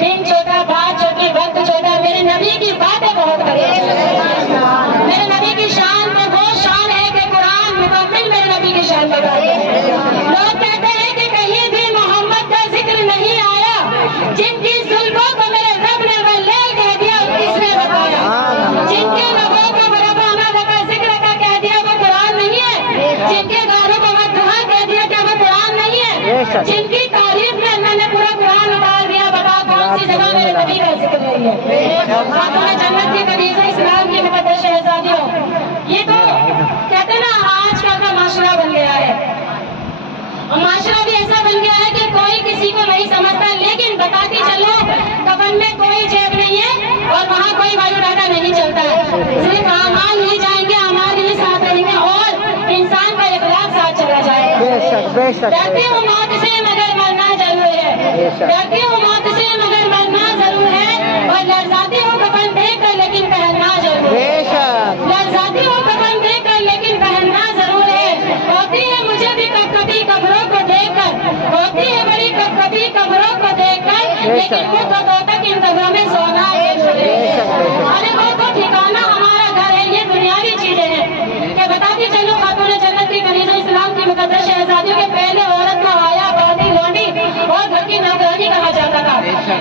दिन छोटा, बात छोटी, वक्त छोटा, मेरे नबी की बातें बहुत करीब चले। मेरे नबी की शान में वो शान है कि कुरान मुकम्मिल मेरे नबी की शान बताती है। लोग कहते हैं कि कहीं भी मोहम्मद का जिक्र नहीं आया, जिनकी जुल्फों को मेरे रब ने वल्लैल कह दिया किसने बताया, जिनके रबों को रब अहमद का जिक्र का कह दिया वो कुरान नहीं है, जिनके गालों को मदुहा कह दिया क्या वो कुरान नहीं है, जिनकी तारीफ में मैंने पूरा कुरान उतार दिया, बताओ कौन सी जगह मेरे नबी का जिक्र नहीं है। खातून जन्नत की कनीज़ इस्लाम की मुक़द्दस शहज़ादियों, ये तो कहते हैं ना आजकल का माशरा बन गया है, और माशरा भी ऐसा बन गया है कि कोई किसी को नहीं समझता। लेकिन बताती चलो कफन में कोई जेब नहीं है और वहाँ कोई वायु डाटा नहीं चलता है, सिर्फ अमाल ही जाएंगे, अमाल ही साथ रहेंगे और इंसान का इखलास साथ चला जाएगा। डरती हूँ मौत से मगर मरना जरूर है, डरती हूँ मौत से मगर मरना जरूर है, और लर्जाती हूँ कफन देख कर लेकिन पहनना जरूर है, लर्जाती हूँ कफन देख कर लेकिन पहनना जरूर है। होती है मुझे भी कभी कब्रों को देख कर, होती है बड़ी कभी कब्रों को देख कर, लेकिन वो कब तक इन कब्रों में सोना है। अरे वो तो ठिकाना हमारा घर है, ये दुनियावी चीजें हैं। कि बताती चलो खातून जन्नत की कनीज़ इस्लाम की मुक़द्दस शहज़ादियों के पहले औरत को आया बादी लोंडी और घर की नौकरानी कहा जाता था।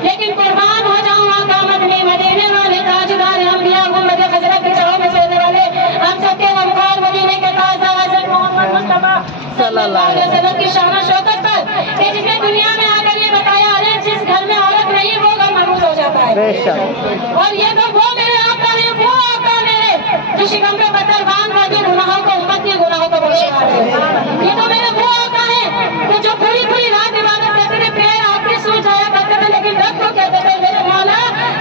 लेकिन कुर्बान हो जाऊँ आका मदनी मदीने वाले ताजदार अंबिया गुंबद खजरा के चौक में सोने वाले हम सबके गमखार मदीने के ताज़ा हज़रत मोहम्मद मुस्तफा सल्लल्लाहु अलैहि वसल्लम की शान और शौकत पर कि जिसने दुनिया में आकर ये बताया अरे जिस घर में औरत नहीं वो घर मरूज हो जाता है। और ये तो वो मेरे आका है, वो आका मेरे जो शिकम पे पत्थर बांध कर जो गुनाहों को उम्मत के गुनाहों को बख्शा है। ये तो मेरे वो आका है तो जो पूरी पूरी रात इबादत करते थे, पैर आपके सूझ जाया करते थे, लेकिन रब को कहते थे मेरे मौला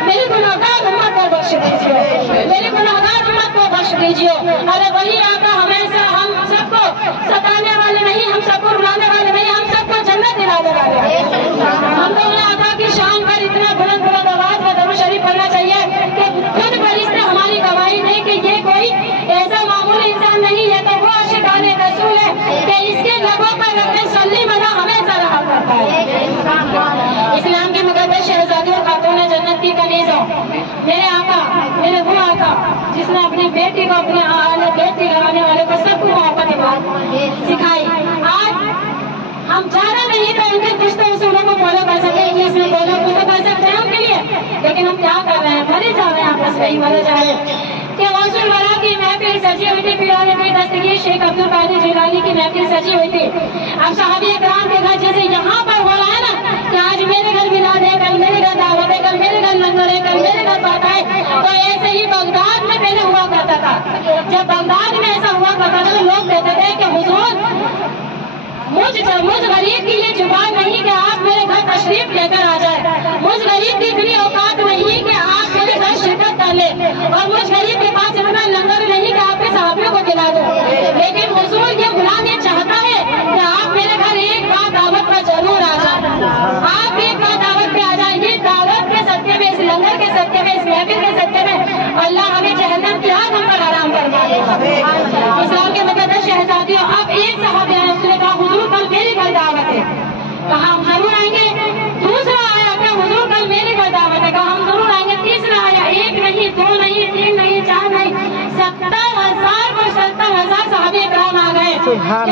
मेरी गुनाहगार उम्मत को बख्श दीजिए, मेरी गुनाहगार उम्मत को बख्श दीजिए। अरे वही आका हमेशा हम सबको सताने वाले नहीं, हम सबको रुलाने वाले नहीं, हम सबको जन्नत दिलाने वाले। हम तो उन्हें आका की शान पर इतना बुलंद बुलंद आवाज में दरूद शरीफ पढ़ना चाहिए कि खुद फरिश्ते हमारी गवाही दें कि ये कोई ऐसा मामूली इंसान नहीं है, तो वो आशिकाने रसूल है कि इसके लबों पर रखने सल्ली मना हमेशा रहा करता है। इस्लाम की मुक़द्दस शहज़ादियों खातून जन्नत की कनीज़ों, मेरे आका मेरे वो आका जिसने अपनी बेटी को अपने बेटी लगाने वाले को सबको मोहब्बत सिखाई। आज हम जाना नहीं तो उनके कुछ तो उसूलों को फॉलो कर सके, इंग्लिश में बोलो कुछ तो कर सकते हैं उनके लिए, लेकिन हम क्या कर रहे हैं, मरे जा रहे हैं, आपस में ही मरे जा रहे हैं। कि गौसुल वरा की महफिल सजी हुई थी, पीराने की दस्तगीर शेख अब्दुल कादिर जिलानी की महफिल सजी हुई थी। अब सहाबी इकराम के घर जैसे यहाँ पर हो रहा है ना कि आज मेरे घर मिलाद है, कल मेरे घर दावत है, कल मेरे घर लंगर है, कल मेरे घर बात है, तो ऐसे ही बगदाद में पहले हुआ करता था। जब बगदाद में ऐसा हुआ करता था तो लोग कहते थे कि हुजूर मुझ गरीब की ये जुबान नहीं कि आप मेरे घर तशरीफ लेकर आ जाए, मुझ गरीब की इतनी औकात नहीं कि आप मेरे घर शिरकत कर ले, और मुझ गरीब के पास इतना लंगर नहीं कि आपके साहबियों को खिला दो। लेकिन हुजूर ये गुलाम ये चाहता है कि आप मेरे घर एक बार दावत पर जरूर आ जाए, आप एक बार दावत पे आ जाए। ये दावत के सत्य में, इस लंगर के सत्य में, इस महफिल के सत्य में अल्लाह हमें जहन्नम की आग हम पर आराम फरमा देगा। इस्लाम के मुक़द्दस शहज़ादियों, अब एक साहब है उसने कहा हुजूर कल मेरी घर दावत है, कहा हम जरूर आएंगे। दूसरा आया क्या हुजूर कल मेरी घर दावत है, कहा हम जरूर आएंगे। तीसरा आया, एक नहीं, दो नहीं, तीन नहीं, चार नहीं, 70,000 और 70,000 सहाबे इकराम आ गए।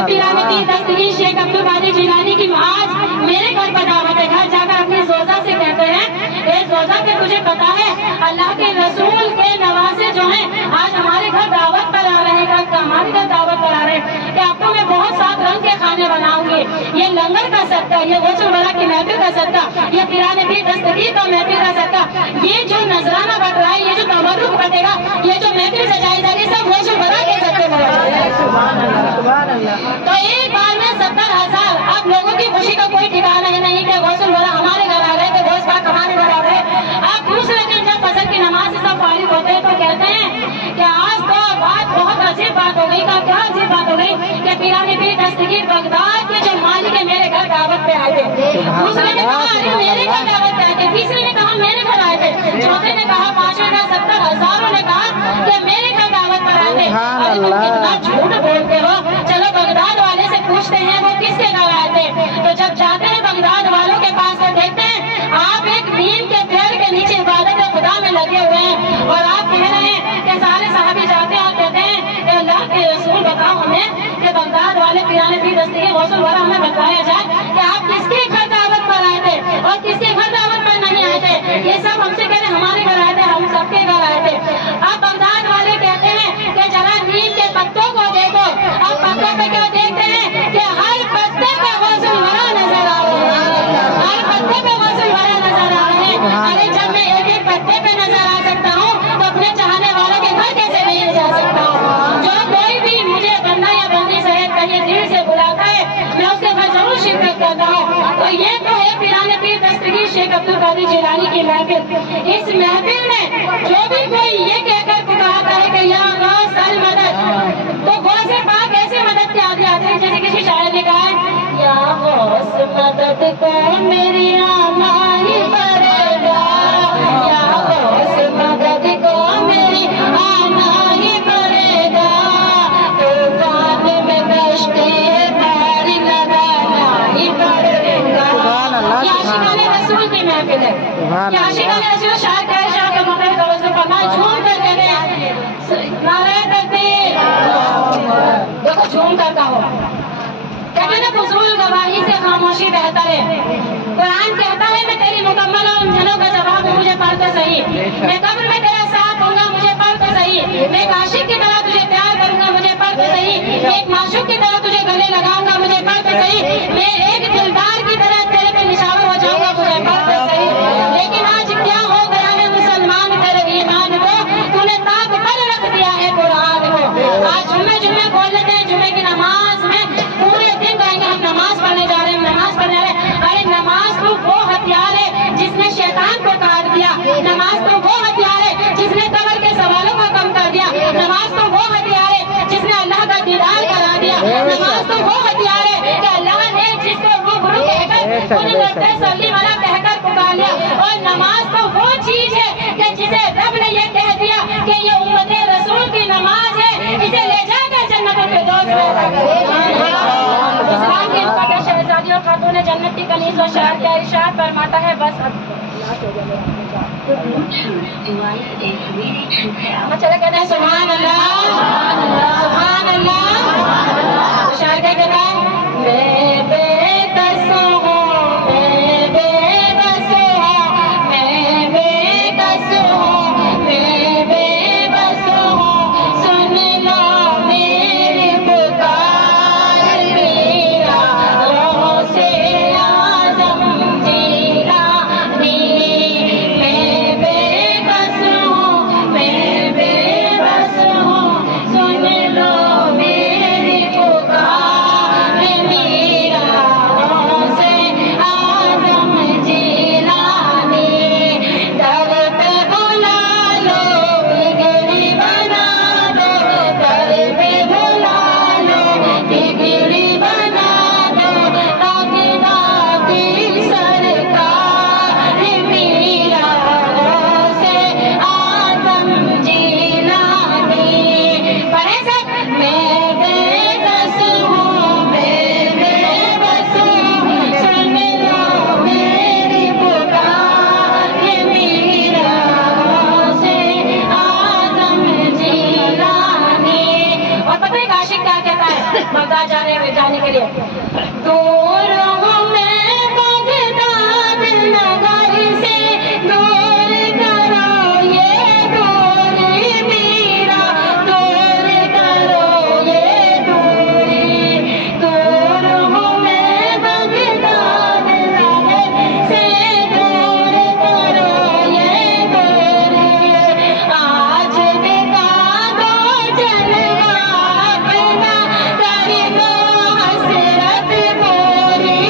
पीराने की दस्तगीर शेख अब्दुल कादिर जिलानी की आज मेरे घर पर दावत है। घर जाकर अपनी जोजा से कहते हैं ए जोजा के तुझे पता है अल्लाह के रसूल के नवासे जो हैं आज हमारे घर दावत पर आ रहे हैं, हमारे घर दावत पर आ रहे हैं कि आपको मैं बहुत सात रंग के खाने बनाऊंगी। ये लंगर का सदका, ये गौसुल वरा की महफिल का सदका, ये पीराने की दस्तगीर का महफिल का सदका, ये जो नजराना बट रहा है, ये जो तबर्रुक बटेगा, ये जो महफिल सजाई जा रही है, सब गौसुल वरा के सदके में। तो एक बार में 70,000, अब लोगों की खुशी का कोई ठिकाना ही नहीं कि गौसुल वरा हमारे घर आ रहे थे, गौस पाक हमारे घर आ रहे। अब दूसरे दिन जब फजर की नमाज से सब फारिग होते हैं तो कहते हैं कि आज तो बात बहुत अजीब बात हो गई। का क्या अजीब बात हो गई कि पीराने की दस्तगीर बगदाद के जो मालिक है मेरे घर दावत पे आए थे। दूसरे ने कहा अरे मेरे घर दावत पे आए थे, तीसरे ने कहा मेरे घर आए थे, चौथे ने कहा, पांचवें ने, 70,000 ने कहा कि मेरे घर दावत पर आए थे। अरे तुम कितना झूठ बोलते हो, चलो बगदाद वाले से पूछते हैं वो किसके घर आए थे। तो जब जाते हैं बगदाद वालों के पास तो देखते हैं आप एक नीम के یہ سب ہم سے کہتے ہمارے گھر آئے تھے، ہم سب کے گھر آئے تھے۔ اب بغداد والے کہتے ہیں کہ ذرا نیم کے پتوں کو دیکھو، اب پتوں پہ کیا دیکھتے ہیں کہ ہر پتے پہ غسل ورا نظر آ رہے ہیں، ہر پتے پہ غسل ورا نظر آ رہے ہیں۔ ارے جب میں ایک ایک پتے پہ نظر آ سکتا ہوں تو اپنے چاہنے والوں کے گھر کیسے نہیں جا سکتا ہوں؟ جو کوئی بھی مجھے بندہ یا بندی صحت کہیے دل سے بلاتا ہے، میں اس کے گھر ضرور شرکت کرتا ہوں۔ تو یہ تو ہے پیران پیر دستگیر شیخ عبد القادر جیلانی کی محفل۔ اس محفل میں جو بھی کوئی یہ کہہ کر پکارتا ہے کہ یا غوث المدد، تو غوث پاک ایسے مدد کے آگے آتے ہیں جیسے کسی شاعر نے کہا ہے یا غوث مدد کو میری آنا ہی پڑے گا، یا غوث مدد کو میری آنا ہی پڑے گا، طوفان میں کشتی پاری لگانا ہی پڑے گا۔ یہ عاشقان رسول کی محفل ہے، یہ عاشقان رسول شاعر کہے شاہ کا مطلب توجہ فرمائے، جھوم کر کہتے ہیں نعرہ تکبیر، دیکھو جھوم کر کہو، کہتے ہیں نا فضول گواہی سے خاموشی بہتر ہے۔ قرآن کہتا ہے میں تیری مکمل اور جھنوں کا جواب ہوں، مجھے پڑھ تو صحیح، میں قبر میں تیرا ساتھ ہوں گا، مجھے پڑھ تو صحیح، میں ایک عاشق کی طرح تجھے پیار کروں گا، مجھے پڑھ تو صحیح، میں ایک معشوق کی طرح تجھے گلے لگاؤں گا، مجھے پڑھ تو صحیح، میں ایک دلدار کی طرح تیرے پہ نشاور ہو جاؤں گا، مجھے پڑھ تو صحیح۔ لیکن آج کیا ہو گیا ہے مسلمان تیرے ایمان کو، تو نے طاق پر رکھ دیا ہے قرآن کو۔ آج جمعے کھول لیتے ہیں، جمعے کی نماز میں پورے دن کہیں گے ہم نماز پڑھنے جا رہے ہیں، نماز پڑھنے جا رہے ہیں۔ ارے نماز تو وہ ہتھیار ہے جس نے شیطان کو کاٹ دیا، نماز تو وہ ہتھیار ہے جس نے قبر کے سوالوں کو کم کر دیا، نماز تو وہ ہتھیار ہے جس نے اللہ کا دیدار کرا دیا، نماز تو وہ ہتھیار ہے کہ اللہ نے جس کو روبرو کہہ کر انہیں صلی والا کہہ کر پکار لیا، اور نماز تو وہ چیز ہے کہ جسے رب نے یہ کہہ دیا کہ یہ امت رسول کی نماز ہے، اسے لے جا کر جنت الفردوس میں۔ اسلام کی مقدس شہزادی اور خاتون جنت کی کنیز و شاعر کا ارشاد فرماتا ہے بس چلے کہتے ہیں سبحان اللہ سبحان اللہ۔ شاعر کیا کہتا ہے میں بے بس ہوں، میں بے بس ہوں، میں بے بس ہوں، میں بے بس ہوں، سن لو میری پکار میرا غوث اعظم جیلانی، میں بے بس ہوں، میں بے بس ہوں، سن لو میری پکار میرا غوث اعظم جیلانی، در پہ بلا لو بگڑی بنا دو، در پہ بلا لو بگڑی بنا دو، تاکہ باقی سرکار میرا غوث اعظم جیلانی۔ پڑھیں سب میں بے بس ہوں، میں بے بس ہوں، سن لو میری پکار میرا غوث اعظم جیلانی۔ اور پتہ ہے عاشق کیا کہتا ہے بغداد جانے کے لیے، دور ہوں میں بغداد نگر سے، دور کرو یہ دوری میرا، دور کرو یہ دوری، دور ہوں میں بغداد نگر سے، دور کرو یہ دوری، آج بتا دو جلوہ اپنا، کر دو حسرت پوری،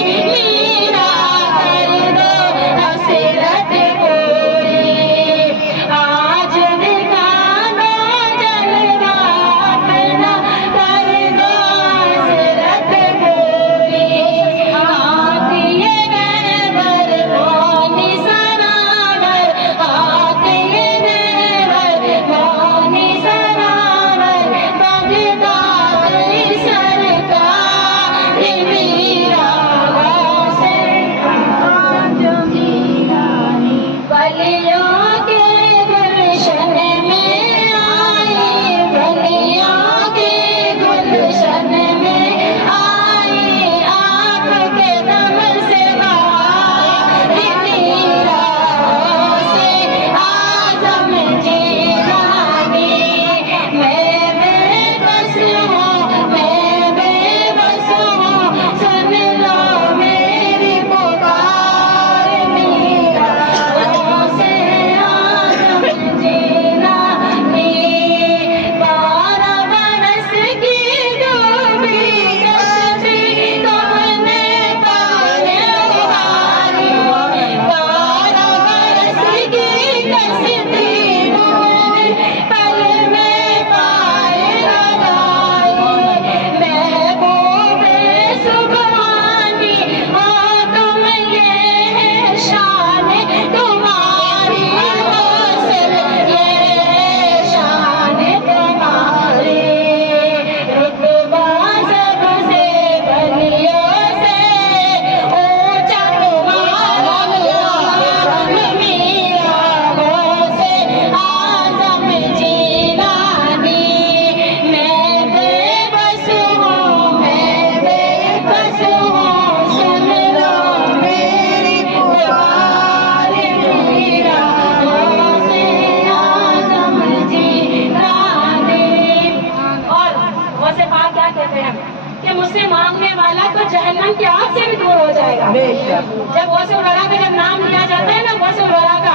جہنم کی آگ سے بھی دور ہو جائے گا. جب غوث الورا کا جب نام لیا جاتا ہے نا غوث الورا کا،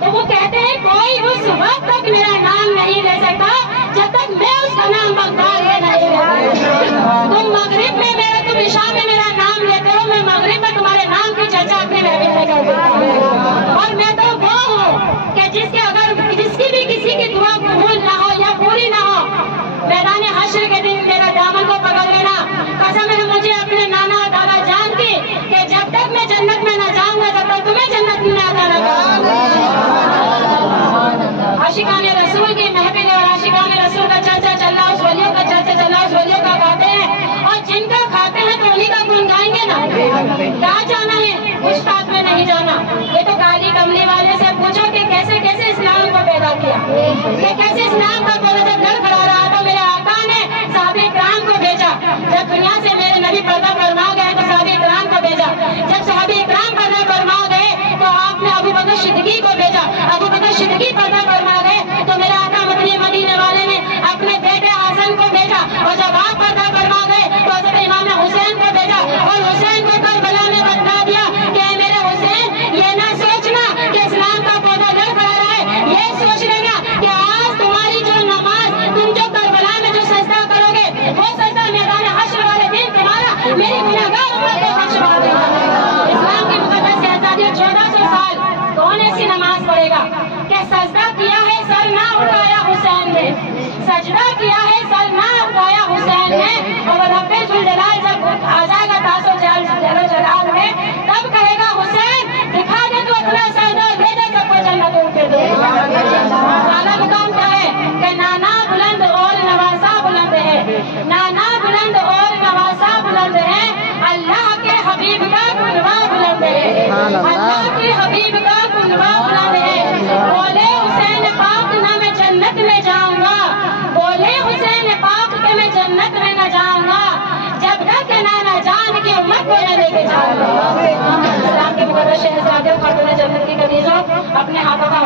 تو وہ کہتے ہیں کوئی اس وقت تک میرا نام نہیں لے سکتا جب تک میں اس کا نام بغداد لے نہیں لیتا. تم مغرب میں تم عشاء میں میرا نام لیتے ہو، میں مغرب میں تمہارے نام کی چرچا اپنے محفل میں کر دیتا ہوں. اور میں تو وہ ہوں کہ جس کی بھی کسی کی دعا قبول نہ ہو یا پوری نہ ہو، میدان حشر کے دن میرا دامن کو پکڑ لینا. قسم ہے مجھے اپنے نانا اور دادا جان کی کہ جب تک میں جنت میں نہ جاؤں گا تب تک تمہیں جنت میں عطا نہ کروں. عاشقان رسول کی محفل اور عاشقان رسول کا چرچا چل رہا، اس ولیوں کا چرچا چل رہا، اس ولیوں کا گاتے ہیں، اور جن کا کھاتے ہیں تو انہیں کا گن گائیں گے نا. کہاں جانا ہے؟ استاد میں نہیں جانا. یہ تو کالی کملی والے سے پوچھو کہ کیسے کیسے اسلام کو پیدا کیا، کہ کیسے اسلام کا پودا جب گھر کھڑا رہا تو میرے آقا نے صحابہ کرام کو بھیجا. جب دنیا سے میرے نبی پردہ فرما گئے تو صحابہ کرام کو بھیجا. جب صحابہ کرام پردہ فرما گئے تو آپ نے ابو بکر صدیقی کو بھیجا. ابو بکر صدیقی پردہ فرما گئے تو میرے آقا مدینے والے نے اپنے بیٹے حسن کو بھیجا. اور جب آپ پردہ فرما گئے تو حضرت امام حسین کو بھیجا، اور حسین کو کربلا میں بتا دیا کہ اے میرے حسین، یہ نہ سوچنا کہ اسلام کا پودا گھر کھڑا رہا ہے، یہ سوچ لینا کہ آج تمہاری جو نماز، تم جو کربلا میں جو سجدہ کرو گے، وہ سجدہ میدان حشر والے دن تمہارا میری گنہگار امت کو بخشوا دے گا. اسلام کی مقدس شہزادی 1400 سال کون ایسی نماز پڑھے گا کہ سجدہ کیا ہے سر نہ اٹھایا حسین نے، سجدہ کیا ہے سر نہ اٹھایا حسین نے، اور رب ذوالجلال جب آ جائے گا تاسو جلال میں تب کہے گا حسین دکھا دے تو اپنا سجدہ، لے جا سب کو جنت پہ دے گا. اعلیٰ مقام کیا ہے کہ نانا بلند اور نواسا بلند ہے، نانا بلند اور نواسا بلند ہے، اللہ کے حبیب کا کنوا بلند ہے، اللہ کے حبیب کا کنوا بلند ہے. بولے حسین پاک نہ میں جنت میں جاؤں گا، بولے حسین پاک کہ میں جنت میں نہ جاؤں گا جب تک نانا جان کی امت کو نہ لے کے جاؤں گا. اسلام کے مقدس شہزادے خاتون جنت کی کنیزوں، اپنے ہاتھوں کا